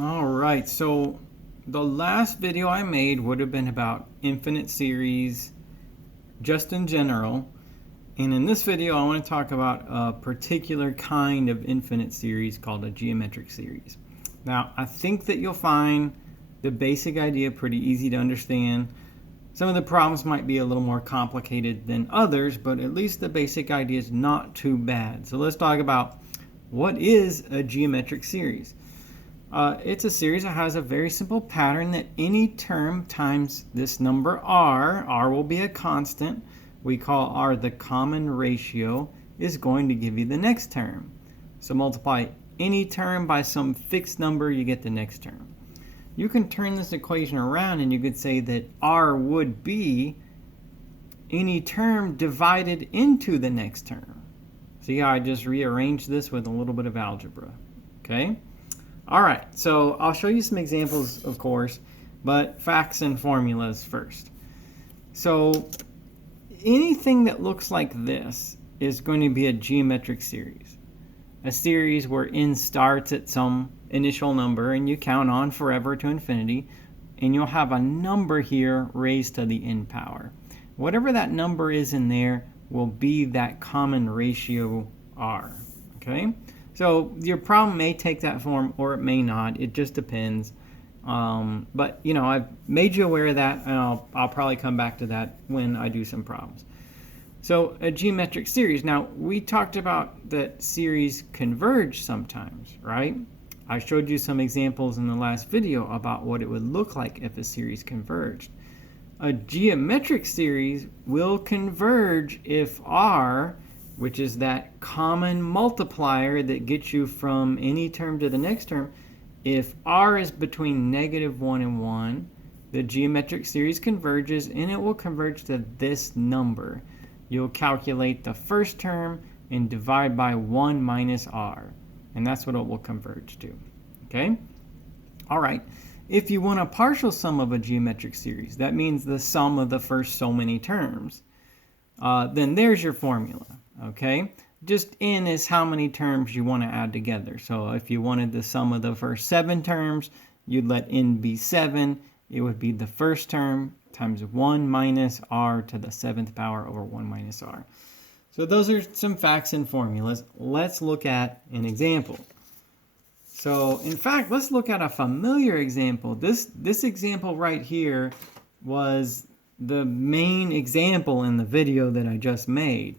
All right, so the last video I made would have been about infinite series just in general. And in this video, I want to talk about a particular kind of infinite series called a geometric series. Now, I think that you'll find the basic idea pretty easy to understand. Some of the problems might be a little more complicated than others, but at least the basic idea is not too bad. So let's talk about what is a geometric series. It's a series that has a very simple pattern that any term times this number r will be a constant, we call r the common ratio, is going to give you the next term. So multiply any term by some fixed number, you get the next term. You can turn this equation around and you could say that r would be any term divided into the next term. See how I just rearranged this with a little bit of algebra, okay? All right, so I'll show you some examples, of course, but facts and formulas first. So anything that looks like this is going to be a geometric series. A series where n starts at some initial number and you count on forever to infinity, and you'll have a number here raised to the n power. Whatever that number is in there will be that common ratio r, okay? So your problem may take that form or it may not. It just depends. But you know, I've made you aware of that, and I'll probably come back to that when I do some problems. So a geometric series. Now, we talked about that series converge sometimes, right? I showed you some examples in the last video about what it would look like if a series converged. A geometric series will converge if r, which is that common multiplier that gets you from any term to the next term, if r is between -1 and 1, the geometric series converges, and it will converge to this number. You'll calculate the first term and divide by 1 minus r, and that's what it will converge to, okay? All right, if you want a partial sum of a geometric series, that means the sum of the first so many terms, then there's your formula. Okay, just n is how many terms you want to add together. So if you wanted the sum of the first 7 terms, you'd let n be 7. It would be the first term times 1 minus r to the 7th power over 1 minus r. So those are some facts and formulas. Let's look at an example. So in fact, let's look at a familiar example. This example right here was the main example in the video that I just made.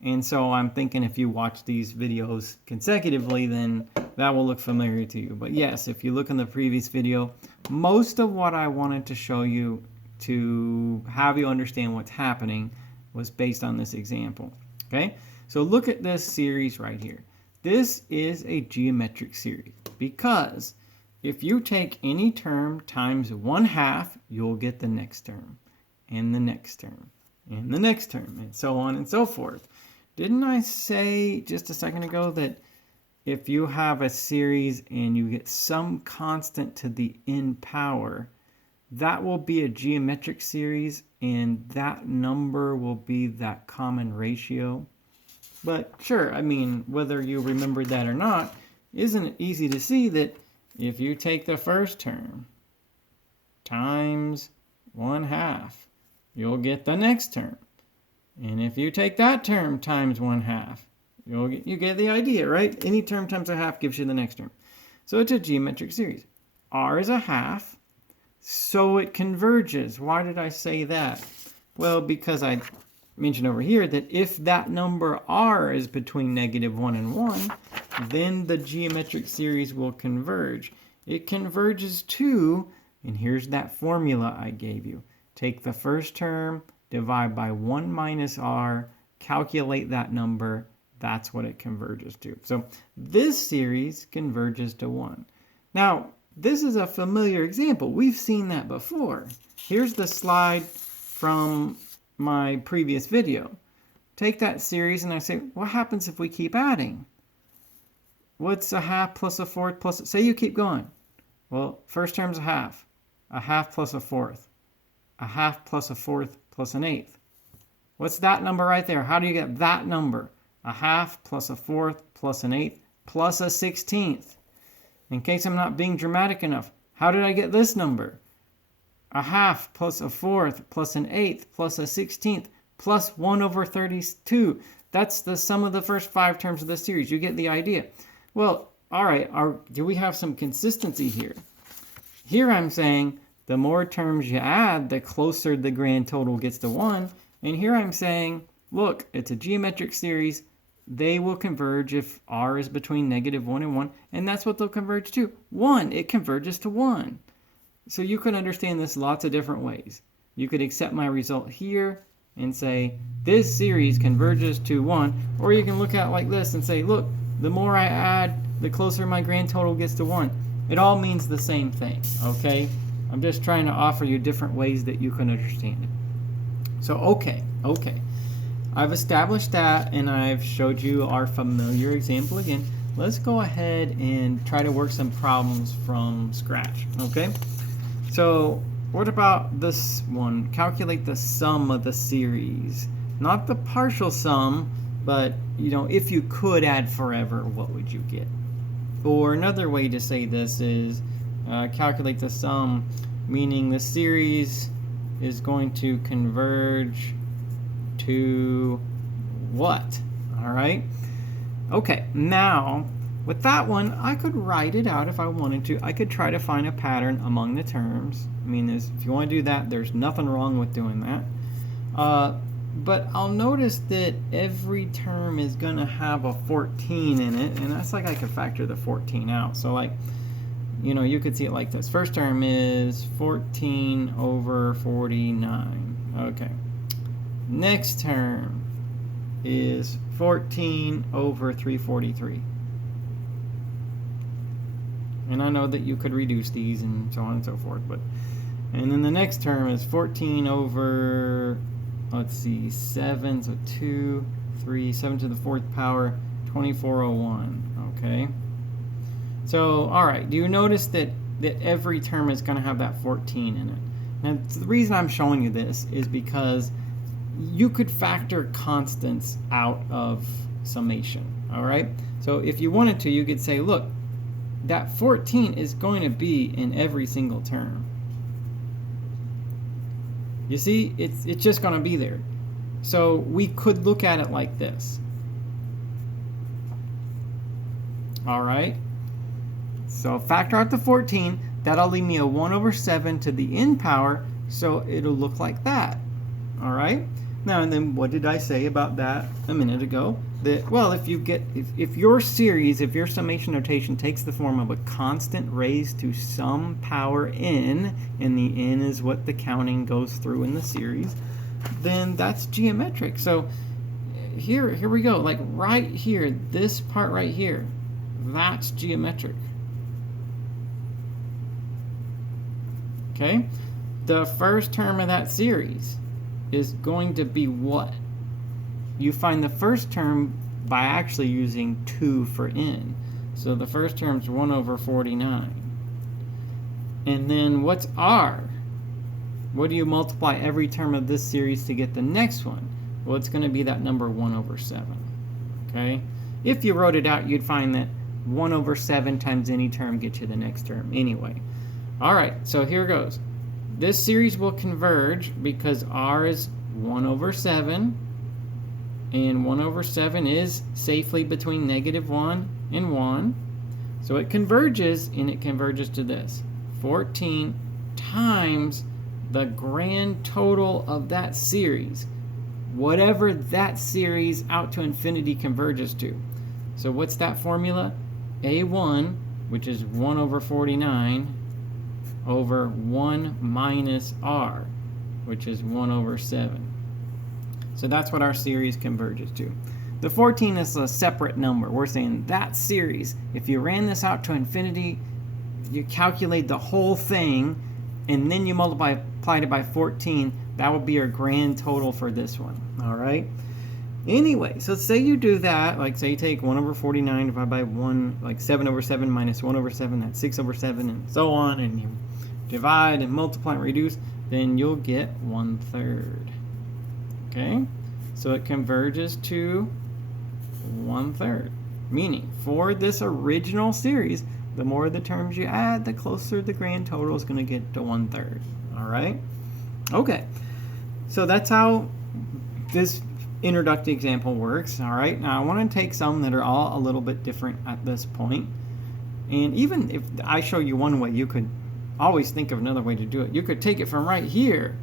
And so I'm thinking if you watch these videos consecutively, then that will look familiar to you. But yes, if you look in the previous video, most of what I wanted to show you to have you understand what's happening was based on this example. Okay, so look at this series right here. This is a geometric series because if you take any term times 1/2, you'll get the next term, and the next term, and the next term, and so on and so forth. Didn't I say just a second ago that if you have a series and you get some constant to the n power, that will be a geometric series, and that number will be that common ratio? But sure, I mean, whether you remembered that or not, isn't it easy to see that if you take the first term times 1/2, you'll get the next term. And if you take that term times 1/2, you get the idea, right? Any term times 1/2 gives you the next term. So it's a geometric series. R is 1/2, so it converges. Why did I say that? Well, because I mentioned over here that if that number r is between -1 and 1, then the geometric series will converge. It converges to, and here's that formula I gave you. Take the first term, divide by 1 minus r, calculate that number, that's what it converges to. So this series converges to 1. Now, this is a familiar example. We've seen that before. Here's the slide from my previous video. Take that series and I say, what happens if we keep adding? What's 1/2 plus 1/4 plus, say you keep going. Well, first term's 1/2. 1/2 plus 1/4. 1/2 plus 1/4 plus 1/8. What's that number right there? How do you get that number? 1/2 plus 1/4 plus 1/8 plus 1/16. In case I'm not being dramatic enough, how did I get this number? A half plus a fourth plus an eighth plus a 16th plus 1 over 32. That's the sum of the first 5 terms of the series. You get the idea. Well, all right, do we have some consistency here? Here I'm saying the more terms you add, the closer the grand total gets to 1. And here I'm saying, look, it's a geometric series. They will converge if r is between -1 and 1. And that's what they'll converge to. 1. It converges to 1. So you can understand this lots of different ways. You could accept my result here and say, this series converges to 1. Or you can look at it like this and say, look, the more I add, the closer my grand total gets to 1. It all means the same thing, okay? I'm just trying to offer you different ways that you can understand it. So, okay. I've established that, and I've showed you our familiar example again. Let's go ahead and try to work some problems from scratch, okay? So, what about this one? Calculate the sum of the series. Not the partial sum, but, if you could add forever, what would you get? Or another way to say this is calculate the sum, meaning the series is going to converge to what? All right? Okay, now with that one, I could write it out if I wanted to. I could try to find a pattern among the terms. I mean, if you want to do that, there's nothing wrong with doing that. But I'll notice that every term is going to have a 14 in it, and that's like I could factor the 14 out. So like, you could see it like this. First term is 14 over 49. Okay. Next term is 14 over 343. And I know that you could reduce these and so on and so forth, and then the next term is 14 over, let's see, 7, so 2, 3, 7 to the 4th power, 2401, okay? So, all right, do you notice that every term is going to have that 14 in it? And the reason I'm showing you this is because you could factor constants out of summation, all right? So if you wanted to, you could say, look, that 14 is going to be in every single term. You see, it's just going to be there. So we could look at it like this. All right. So factor out the 14. That'll leave me a 1 over 7 to the n power. So it'll look like that. All right. Now, and then what did I say about that a minute ago? That, well, if your series, if your summation notation takes the form of a constant raised to some power n, and the n is what the counting goes through in the series, then that's geometric. So here we go. Like right here, this part right here, that's geometric. Okay? The first term of that series is going to be what? You find the first term by actually using 2 for n. So the first term is 1 over 49. And then what's r? What do you multiply every term of this series to get the next one? Well, it's going to be that number 1 over 7. Okay? If you wrote it out, you'd find that 1 over 7 times any term gets you the next term anyway. All right, so here goes. This series will converge because r is 1 over 7, and 1 over 7 is safely between -1 and 1. So it converges, and it converges to this. 14 times the grand total of that series, whatever that series out to infinity converges to. So what's that formula? A1, which is 1 over 49, over 1 minus r, which is 1 over 7. So that's what our series converges to. The 14 is a separate number. We're saying that series, if you ran this out to infinity, you calculate the whole thing, and then you multiply it by 14, that will be your grand total for this one. All right? Anyway, so say you do that, like say you take 1 over 49 divided by 1, like 7 over 7 minus 1 over 7, that's 6 over 7, and so on, and you divide and multiply and reduce, then you'll get 1/3. Okay? So it converges to 1/3. Meaning, for this original series, The more of the terms you add, the closer the grand total is going to get to 1/3. All right? Okay. So that's how this introductory example works. All right? Now I want to take some that are all a little bit different at this point. And even if I show you one way, you could always think of another way to do it. You could take it from right here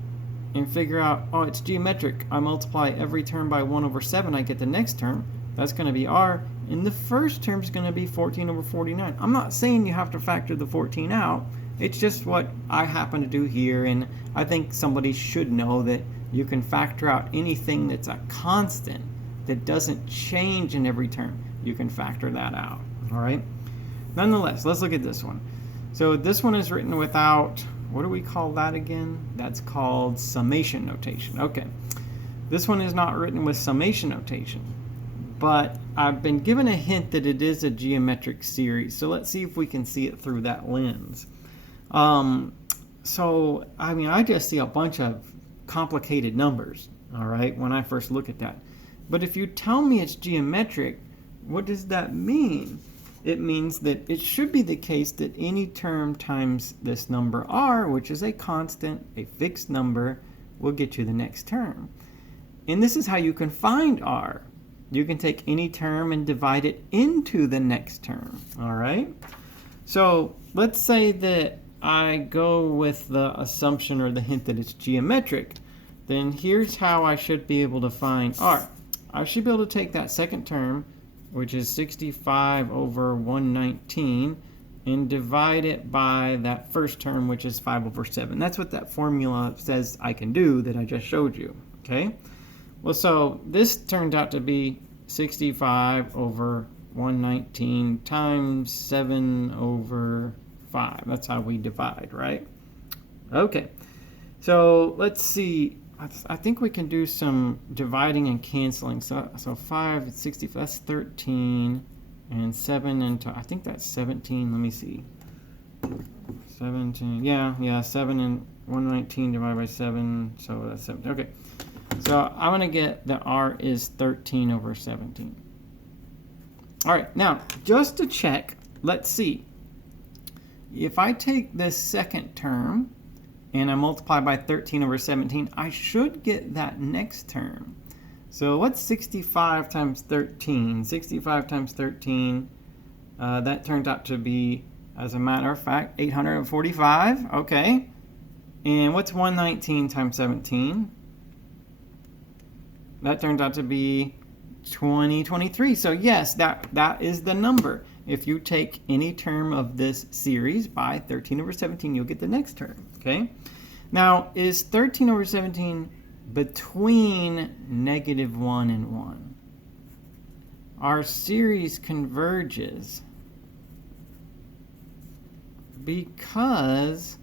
and figure out, oh, it's geometric. I multiply every term by 1/7, I get the next term. That's going to be r, and the first term is going to be 14/49. I'm not saying you have to factor the 14 out. It's just what I happen to do here, and I think somebody should know that you can factor out anything that's a constant that doesn't change in every term. You can factor that out. All right? Nonetheless, let's look at this one. So this one is written without, what do we call that again? That's called summation notation. Okay. This one is not written with summation notation, but I've been given a hint that it is a geometric series. So let's see if we can see it through that lens. So, I mean, I just see a bunch of complicated numbers, all right, when I first look at that. But if you tell me it's geometric, what does that mean? It means that it should be the case that any term times this number r, which is a constant, a fixed number, will get you the next term. And this is how you can find r. You can take any term and divide it into the next term, all right? So let's say that I go with the assumption or the hint that it's geometric. Then here's how I should be able to find r. I should be able to take that second term, which is 65/119, and divide it by that first term, which is 5/7. That's what that formula says I can do that I just showed you, okay? Well, so this turned out to be 65/119 times 7/5. That's how we divide, right? Okay, so let's see. I think we can do some dividing and canceling. So 5, 60, that's 13, and 7 and I think that's 17. Let me see. 17, yeah, 7 and 119 divided by 7, so that's 17. Okay, so I'm going to get that r is 13/17. All right, now, just to check, let's see. If I take this second term, and I multiply by 13/17, I should get that next term. So what's 65 times 13? 65 times 13, that turned out to be, as a matter of fact, 845. Okay. And what's 119 times 17? That turned out to be 2023. So yes, that is the number. If you take any term of this series by 13/17, you'll get the next term, okay? Now, is 13/17 between -1 and 1? Our series converges because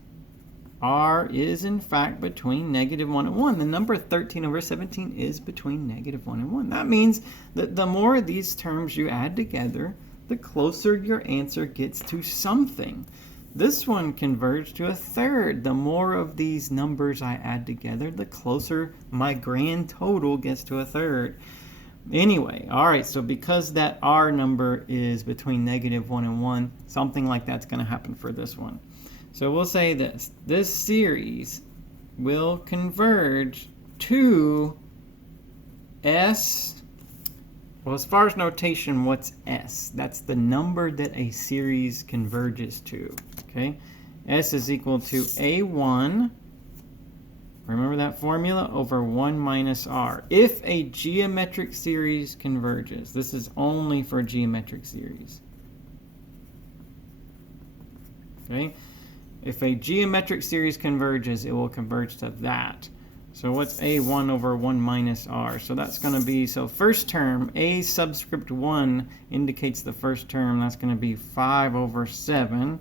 r is in fact between -1 and 1. The number 13/17 is between -1 and 1. That means that the more of these terms you add together, the closer your answer gets to something. This one converged to 1/3. The more of these numbers I add together, the closer my grand total gets to 1/3. Anyway, all right, so because that r number is between -1 and 1, something like that's going to happen for this one. So we'll say this series will converge to s. Well, as far as notation, what's s? That's the number that a series converges to, okay? S is equal to a1, remember that formula, over 1 minus r. If a geometric series converges, this is only for geometric series, okay? If a geometric series converges, it will converge to that. So what's a1 over 1 minus r? So that's going to be, so first term, a subscript 1 indicates the first term. That's going to be 5/7.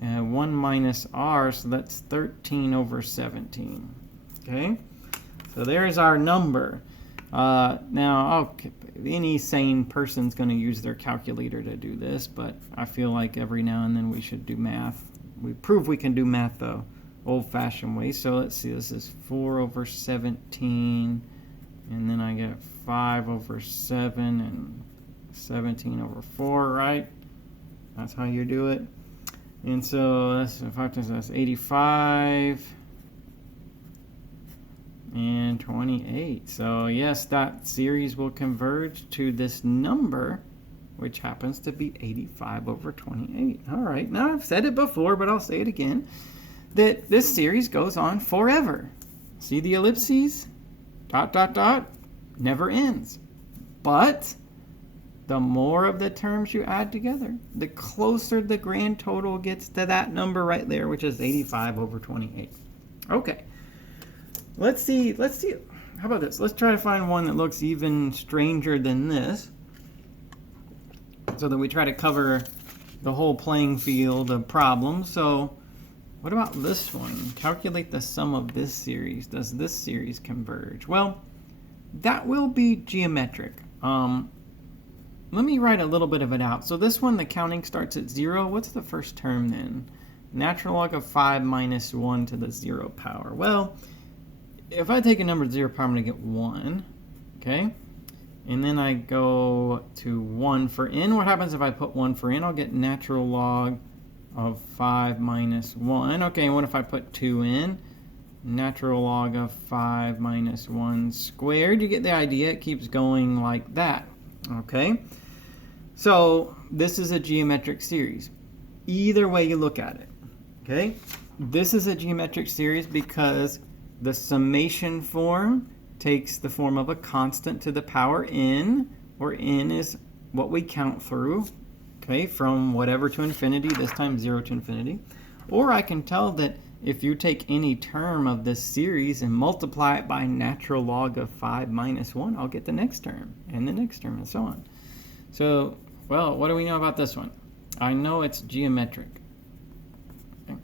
1 minus r, so that's 13/17. Okay? So there's our number. Now, any sane person's going to use their calculator to do this, but I feel like every now and then we should do math. We prove we can do math the old-fashioned way. So let's see, this is 4/17, and then I get 5/7 and 17/4, right? That's how you do it. And so that's 5 times that's 85 and 28. So yes, that series will converge to this number, which happens to be 85 over 28. All right, now I've said it before, but I'll say it again, that this series goes on forever. See the ellipses? Dot, dot, dot, never ends. But the more of the terms you add together, the closer the grand total gets to that number right there, which is 85 over 28. Okay, let's see, how about this? Let's try to find one that looks even stranger than this, so that we try to cover the whole playing field of problems. So what about this one? Calculate the sum of this series. Does this series converge? Well, that will be geometric. Let me write a little bit of it out. So this one, the counting starts at 0. What's the first term then? Natural log of 5 minus 1 to the 0 power. Well, if I take a number to 0 power, I'm going to get 1. Okay? And then I go to 1 for n. What happens if I put 1 for n? I'll get natural log of 5 minus 1. Okay, and what if I put 2 in? Natural log of 5 minus 1 squared. You get the idea. It keeps going like that. Okay? So this is a geometric series. Either way you look at it. Okay? This is a geometric series because the summation form takes the form of a constant to the power n, where n is what we count through, okay, from whatever to infinity, this time 0 to infinity. Or I can tell that if you take any term of this series and multiply it by natural log of 5 minus 1, I'll get the next term, and the next term, and so on. So, well, what do we know about this one? I know it's geometric. Okay.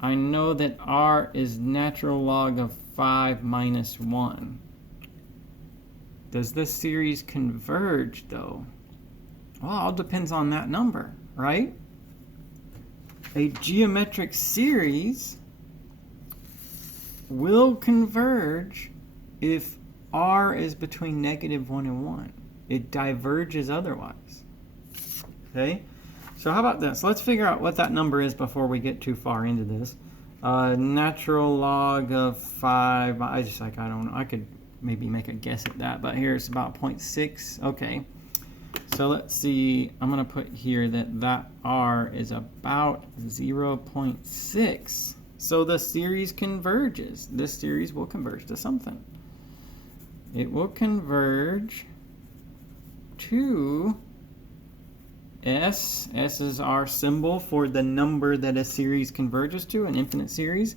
I know that r is natural log of 5 minus 1. Does this series converge, though? Well, it all depends on that number, right? A geometric series will converge if r is between -1 and 1. It diverges otherwise. Okay? So how about this? Let's figure out what that number is before we get too far into this. Natural log of 5, I don't know. I could maybe make a guess at that, but here it's about 0.6. Okay. So let's see, I'm going to put here that r is about 0.6. So the series converges. This series will converge to something. It will converge to S. S is our symbol for the number that a series converges to, an infinite series.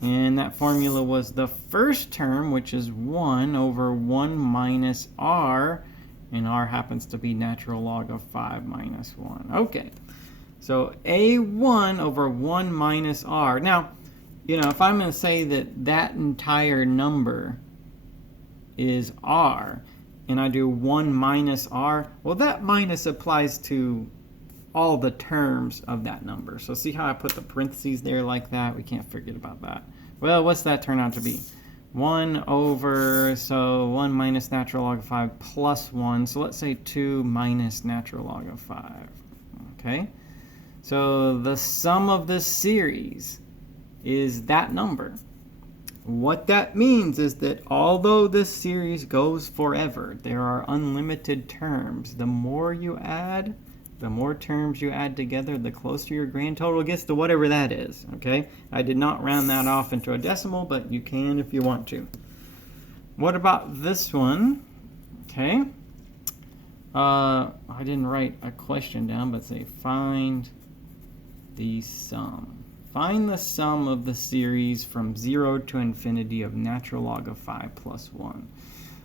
And that formula was the first term, which is 1 over 1 minus r. And r happens to be natural log of 5 minus 1. Okay, so a1 over 1 minus r. Now, you know, if I'm going to say that that entire number is r, and I do 1 minus r, well, that minus applies to all the terms of that number. So see how I put the parentheses there like that? We can't forget about that. Well, what's that turn out to be? 1 over, so 1 minus natural log of 5 plus 1. So let's say 2 minus natural log of 5. Okay? So the sum of this series is that number. What that means is that although this series goes forever, there are unlimited terms. The more you add, the more terms you add together, the closer your grand total gets to whatever that is. Okay? I did not round that off into a decimal, but you can if you want to. What about this one? Okay. I didn't write a question down, but say find the sum. Find the sum of the series from 0 to infinity of natural log of 5 plus 1.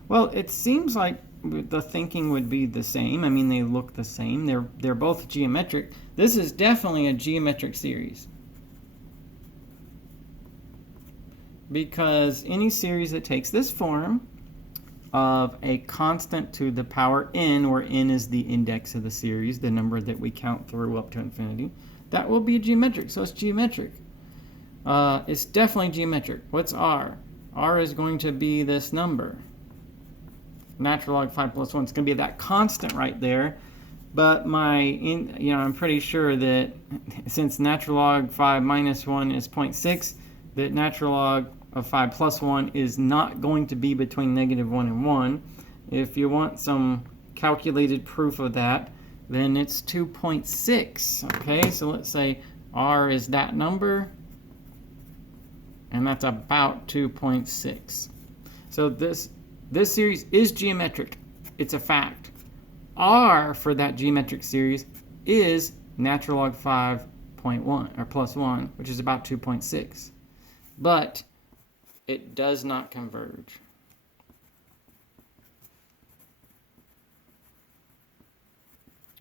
Well, it seems like the thinking would be the same. I mean, they look the same. They're both geometric. This is definitely a geometric series, because any series that takes this form of a constant to the power n, where n is the index of the series, the number that we count through up to infinity, that will be geometric. So it's geometric. It's definitely geometric. What's r? R is going to be this number. Natural log 5 plus 1. It's going to be that constant right there. But I'm pretty sure that since natural log 5 minus 1 is 0.6, that natural log of 5 plus 1 is not going to be between negative 1 and 1. If you want some calculated proof of that, then it's 2.6. Okay, so let's say R is that number, and that's about 2.6. So this series is geometric. It's a fact. R for that geometric series is natural log 5.1 or plus 1, which is about 2.6. But it does not converge.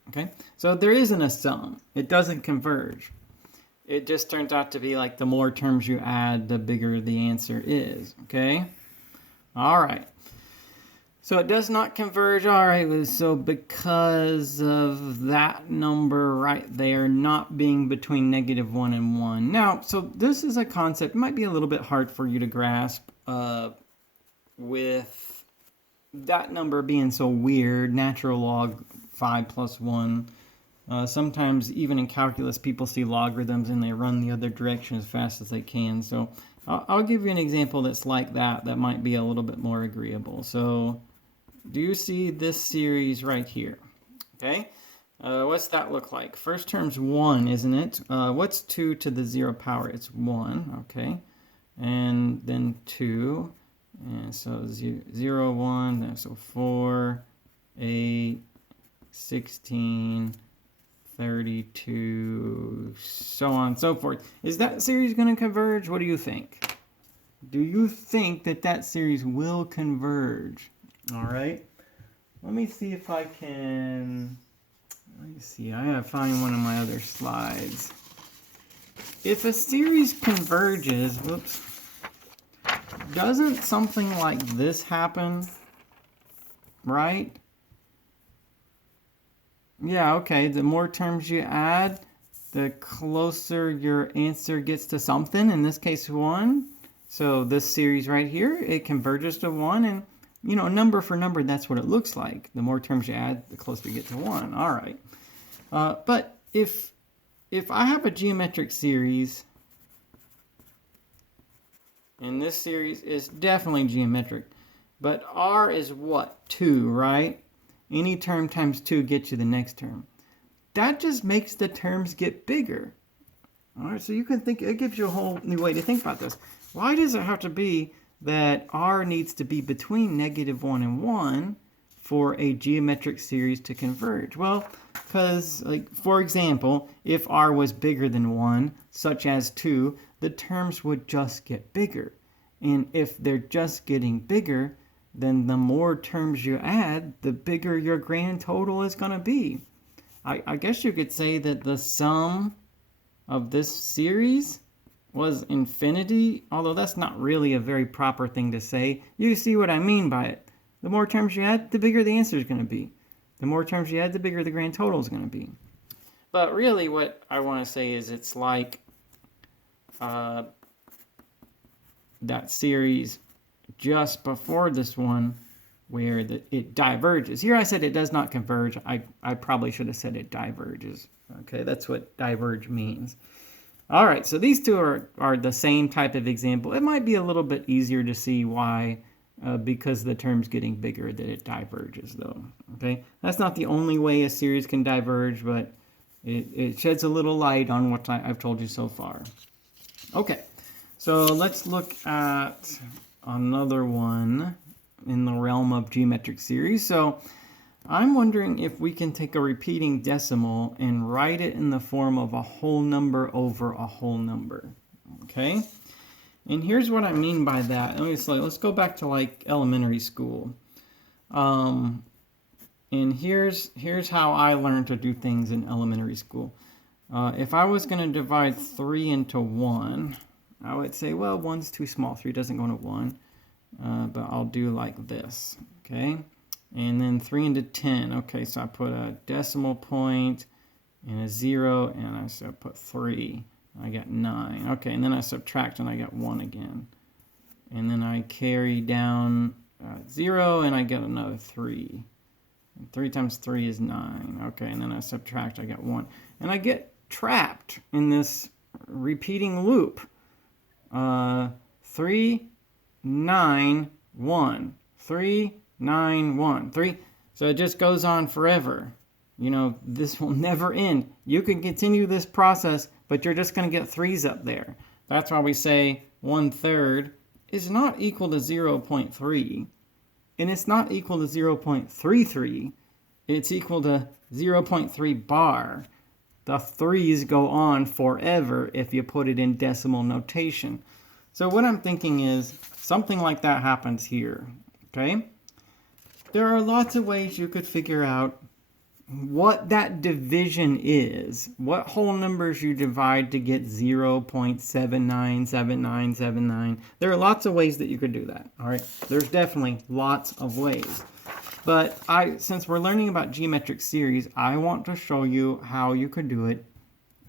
Okay, so there isn't a sum. It doesn't converge. It just turns out to be like the more terms you add, the bigger the answer is. Okay, all right. So it does not converge. All right, so because of that number right there not being between negative 1 and 1. Now, so this is a concept, it might be a little bit hard for you to grasp with that number being so weird, natural log 5 plus 1. Sometimes even in calculus people see logarithms and they run the other direction as fast as they can. So I'll give you an example that's like that might be a little bit more agreeable. So do you see this series right here? Okay, what's that look like? First term's 1, isn't it? What's 2 to the 0 power? It's 1, okay. And then 2, and so 0, 1, so 4, 8, 16, 32, so on and so forth. Is that series going to converge? What do you think? Do you think that series will converge? All right, let me see if I can, let me see, I gotta find one of my other slides. If a series converges, whoops, doesn't something like this happen, right? Yeah, okay, the more terms you add, the closer your answer gets to something, in this case 1. So this series right here, it converges to 1, and number for number, that's what it looks like. The more terms you add, the closer you get to 1. All right. But if I have a geometric series, and this series is definitely geometric, but R is what? 2, right? Any term times 2 gets you the next term. That just makes the terms get bigger. All right, so you can think, it gives you a whole new way to think about this. Why does it have to be that R needs to be between negative 1 and 1 for a geometric series to converge? Well, because, like, for example, if R was bigger than 1, such as 2, the terms would just get bigger. And if they're just getting bigger, then the more terms you add, the bigger your grand total is going to be. I guess you could say that the sum of this series was infinity, although that's not really a very proper thing to say. You see what I mean by it. The more terms you add, the bigger the answer is going to be. The more terms you add, the bigger the grand total is going to be. But really what I want to say is it's like that series just before this one where it diverges. Here I said it does not converge. I probably should have said it diverges. Okay, that's what diverge means. All right, so these two are the same type of example. It might be a little bit easier to see why, because the term's getting bigger, that it diverges, though. Okay, that's not the only way a series can diverge, but it sheds a little light on what I've told you so far. Okay, so let's look at another one in the realm of geometric series. So I'm wondering if we can take a repeating decimal and write it in the form of a whole number over a whole number. Okay? And here's what I mean by that. Let's go back to like elementary school. And here's how I learned to do things in elementary school. If I was going to divide 3 into 1, I would say, well, 1's too small. 3 doesn't go into 1. But I'll do like this. Okay? And then 3 into 10. Okay, so I put a decimal point and a 0, and I put 3. I got 9. Okay, and then I subtract, and I got 1 again. And then I carry down 0, and I get another 3. 3 times 3 is 9. Okay, and then I subtract, I get 1. And I get trapped in this repeating loop. 3, 9, 1. 3, 9, 1. 3. So it just goes on forever. You know, this will never end. You can continue this process, but you're just going to get 3's up there. That's why we say 1/3 is not equal to 0.3. And it's not equal to 0.33. It's equal to 0.3 bar. The 3's go on forever if you put it in decimal notation. So what I'm thinking is something like that happens here. Okay? There are lots of ways you could figure out what that division is, what whole numbers you divide to get 0.797979. There are lots of ways that you could do that, all right? There's definitely lots of ways. But since we're learning about geometric series, I want to show you how you could do it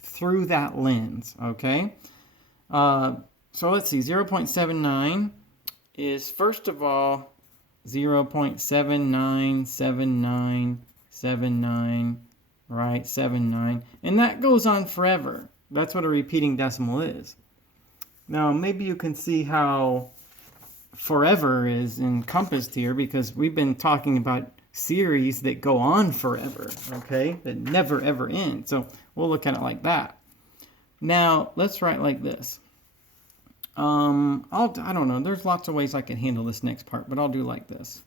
through that lens, okay? So let's see, 0.79 is, first of all, 0.797979, right? 79. And that goes on forever. That's what a repeating decimal is. Now, maybe you can see how forever is encompassed here because we've been talking about series that go on forever, okay? That never ever end. So we'll look at it like that. Now, let's write like this. I don't know. There's lots of ways I can handle this next part, but I'll do like this.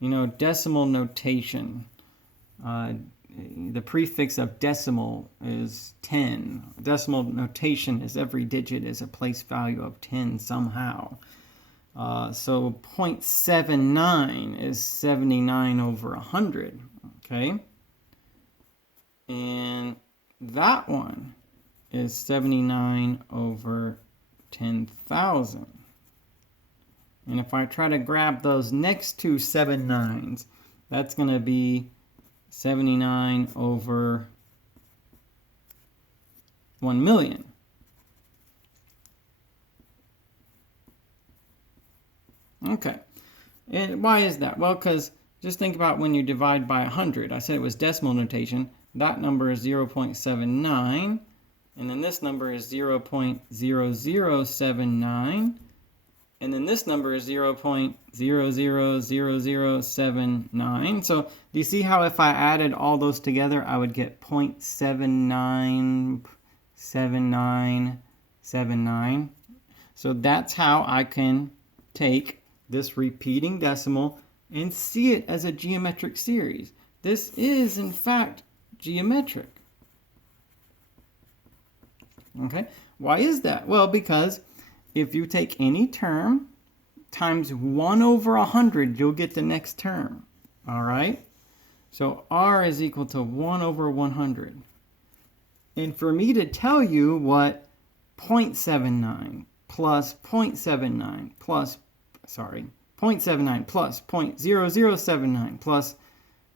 You know, decimal notation. The prefix of decimal is 10. Decimal notation is every digit is a place value of 10 somehow. So 0.79 is 79 over 100. Okay? And that one is 79 over 10,000. And if I try to grab those next two 7 9s, that's going to be 79 over 1 million. Okay. And why is that? Well, because just think about when you divide by 100. I said it was decimal notation. That number is 0.79. And then this number is 0.0079. And then this number is 0.000079. So do you see how if I added all those together, I would get 0.797979? So that's how I can take this repeating decimal and see it as a geometric series. This is, in fact, geometric. Okay, why is that? Well, because if you take any term times 1 over 100, you'll get the next term. All right? So r is equal to 1 over 100. And for me to tell you what 0.79 plus 0.79 plus, 0.79 plus 0.0079 plus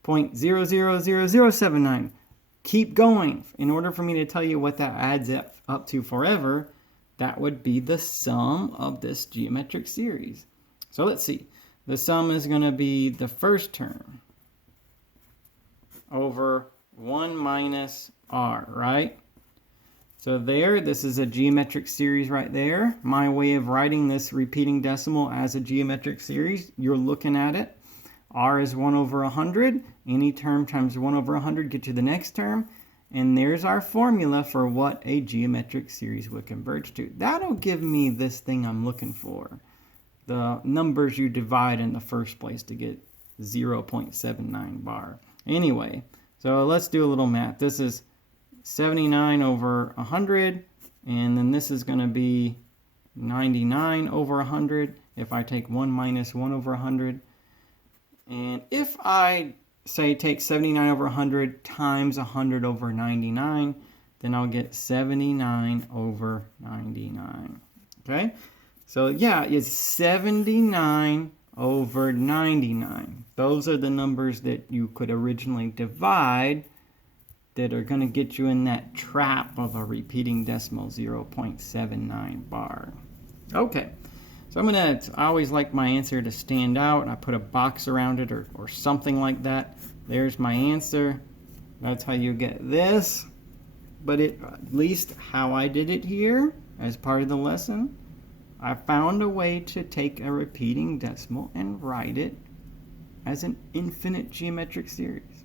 0.000079, keep going. In order for me to tell you what that adds up to forever, that would be the sum of this geometric series. So let's see. The sum is going to be the first term over 1 minus r, right? So there, this is a geometric series right there. My way of writing this repeating decimal as a geometric series, you're looking at it. R is 1 over 100. Any term times 1 over 100 get you the next term. And there's our formula for what a geometric series would converge to. That'll give me this thing I'm looking for. The numbers you divide in the first place to get 0.79 bar. Anyway, so let's do a little math. This is 79 over 100. And then this is going to be 99 over 100 if I take 1 minus 1 over 100. And if I say take 79 over 100 times 100 over 99, then I'll get 79 over 99. Okay? So yeah, it's 79 over 99. Those are the numbers that you could originally divide that are going to get you in that trap of a repeating decimal, 0.79 bar. Okay. So I always like my answer to stand out. I put a box around it or something like that There's my answer. That's how you get this. But at least how I did it here as part of the lesson, I found a way to take a repeating decimal and write it as an infinite geometric series.